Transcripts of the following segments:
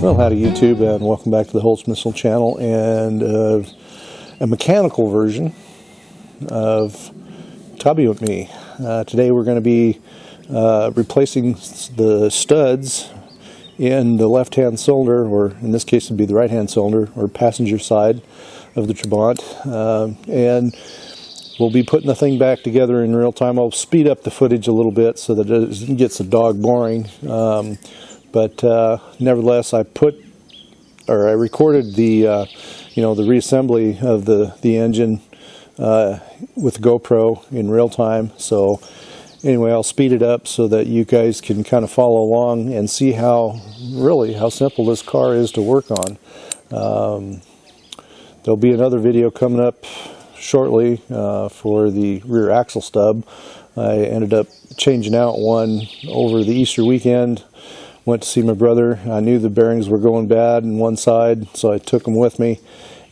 Well, howdy YouTube, and welcome back to the Holtz Missile channel and a mechanical version of Trabbi with me. Today we're going to be replacing the studs in the left-hand cylinder, or in this case it would be the right-hand cylinder or passenger side of the Trabant, and we'll be putting the thing back together in real time. I'll speed up the footage a little bit so that it gets the dog boring. But nevertheless, I recorded the the reassembly of the engine with GoPro in real time. So anyway, I'll speed it up so that you guys can kind of follow along and see how simple this car is to work on. There'll be another video coming up shortly for the rear axle stub. I ended up changing out one over the Easter weekend. Went to see my brother. I knew the bearings were going bad on one side, so I took them with me.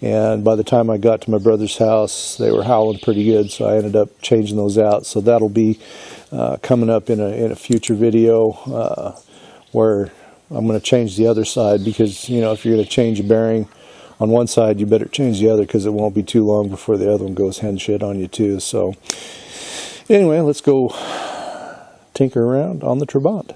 And by the time I got to my brother's house, they were howling pretty good, so I ended up changing those out. So that'll be coming up in a future video where I'm going to change the other side, because if you're going to change a bearing on one side, you better change the other, because it won't be too long before the other one goes hen shit on you too. So anyway, let's go tinker around on the Trabant.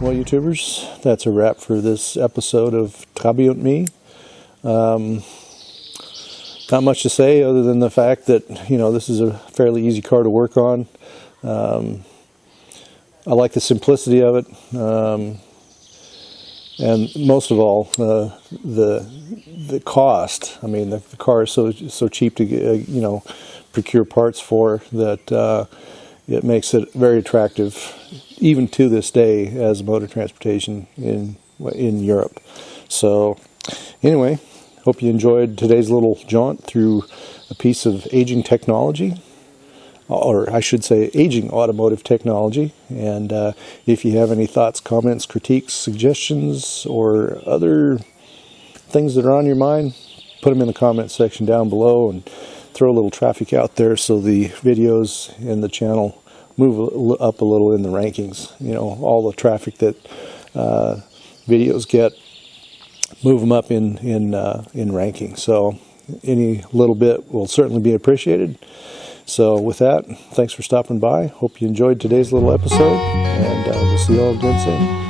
Well, YouTubers, that's a wrap for this episode of Trabbi und me. Not much to say other than the fact that, you know, this is a fairly easy car to work on. I like the simplicity of it, and most of all, the cost. I mean, the car is so cheap to you know, procure parts for that. It makes it very attractive, even to this day, as mode of transportation in Europe. So, anyway, hope you enjoyed today's little jaunt through a piece of aging technology. or I should say aging automotive technology. And if you have any thoughts, comments, critiques, suggestions, or other things that are on your mind, put them in the comment section down below and throw a little traffic out there so the videos in the channel move up a little in the rankings. You know, all the traffic that videos get, move them up in ranking. So any little bit will certainly be appreciated. So with that, thanks for stopping by. Hope you enjoyed today's little episode, and we'll see you all again soon.